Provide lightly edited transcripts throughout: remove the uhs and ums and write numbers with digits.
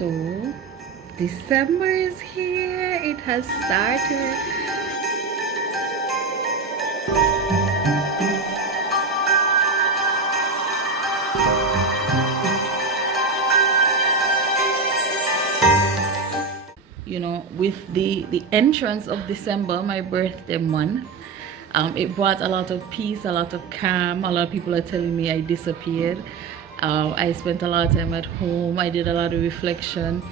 So December is here. It has started. You know, with the entrance of December, my birthday month, it brought a lot of peace, a lot of calm. A lot of people are telling me I disappeared. I spent a lot of time at home. I did a lot of reflection,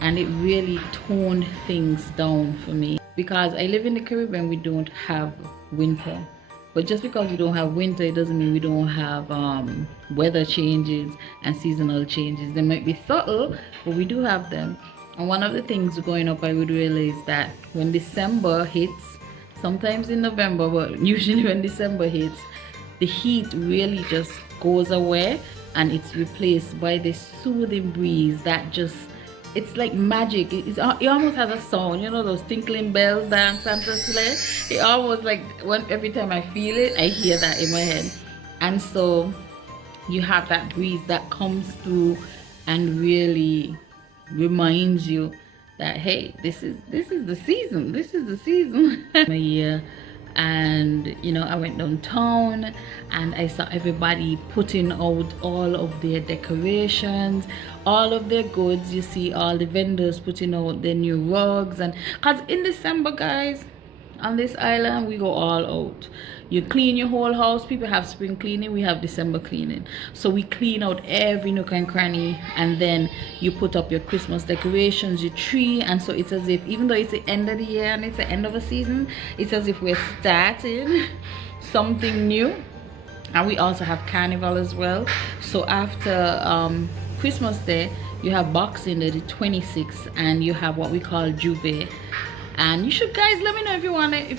and it really toned things down for me. Because I live in the Caribbean, we don't have winter. But just because we don't have winter, it doesn't mean we don't have weather changes and seasonal changes. They might be subtle, but we do have them. And one of the things growing up, I would realize that when December hits, sometimes in November, but usually when December hits, the heat really just goes away and it's replaced by this soothing breeze that just, it's like magic. It almost has a sound, you know, those tinkling bells that Santa sleigh. It almost like every time I feel it, I hear that in my head. And so you have that breeze that comes through and really reminds you that, hey, this is the season. This is the season. A year. And you know, I went downtown and I saw everybody putting out all of their decorations, all of their goods. You see all the vendors putting out their new rugs, and because in December, guys, on this island we go all out. You clean your whole house. People have spring cleaning, we have December cleaning. So we clean out every nook and cranny, and then you put up your Christmas decorations, your tree. And so it's as if, even though it's the end of the year and it's the end of a season, it's as if we're starting something new. And we also have carnival as well. So after Christmas Day, you have Boxing Day, the 26th, and you have what we call Juve. And you should, guys, let me know if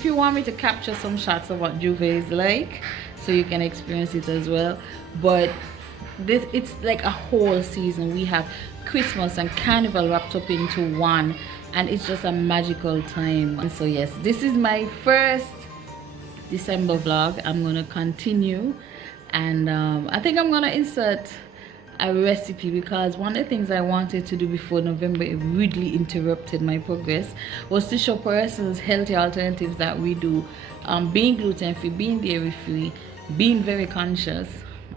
you want me to capture some shots of what Juve is like, so you can experience it as well. But it's like a whole season. We have Christmas and Carnival wrapped up into one, and it's just a magical time. And so yes, this is my first December vlog. I'm gonna continue, and I think I'm gonna insert a recipe, because one of the things I wanted to do before November, it rudely interrupted my progress, was to show persons healthy alternatives that we do, being gluten free, being dairy free, being very conscious,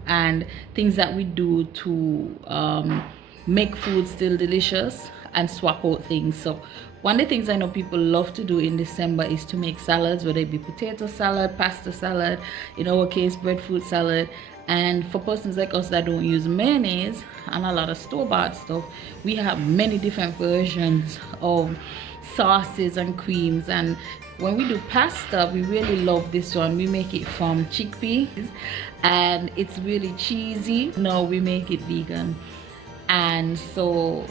and things that we do to make food still delicious and swap out things. So one of the things I know people love to do in December is to make salads, whether it be potato salad, pasta salad, in our case breadfruit salad. And for persons like us that don't use mayonnaise and a lot of store-bought stuff, we have many different versions of sauces and creams. And when we do pasta, we really love this one. We make it from chickpeas, and it's really cheesy. No, we make it vegan. And so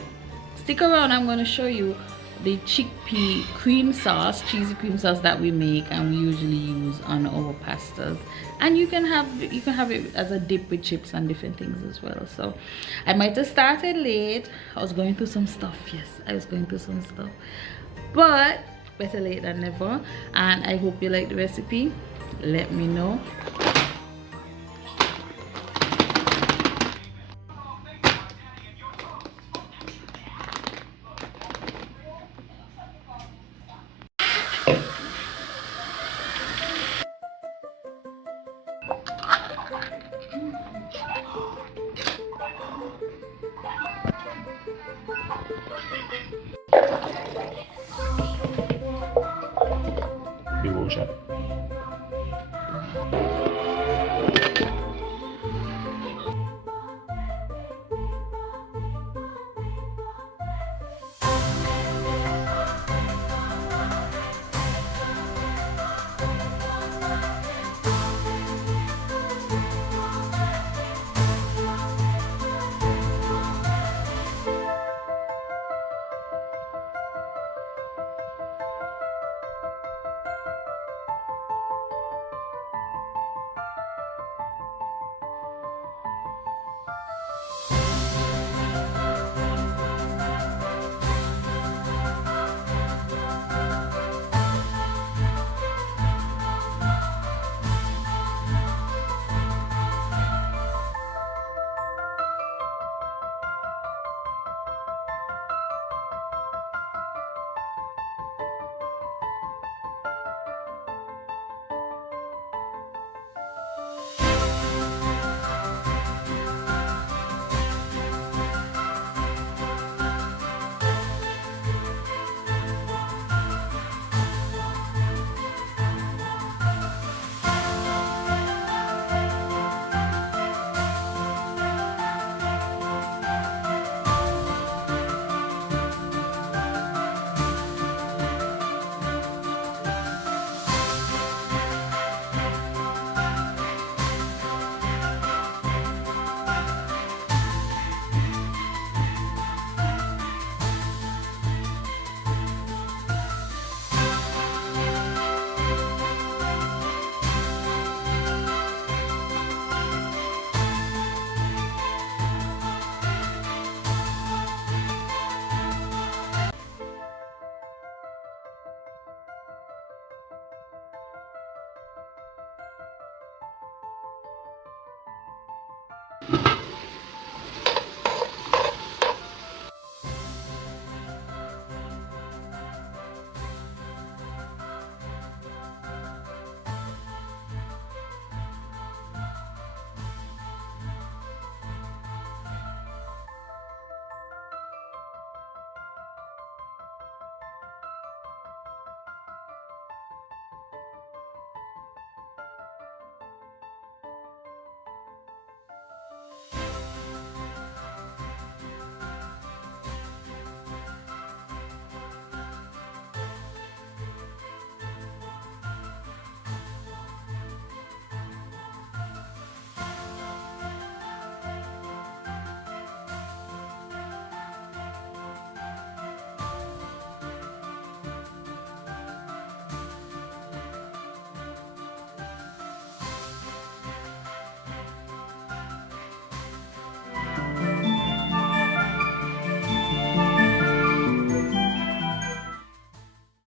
stick around, I'm going to show you the chickpea cream sauce, cheesy cream sauce that we make and we usually use on our pastas. And you can have it as a dip with chips and different things as well. So I might have started late. I was going through some stuff. Yes, I was going through some stuff, but better late than never. And I hope you like the recipe. Let me know. Devotion.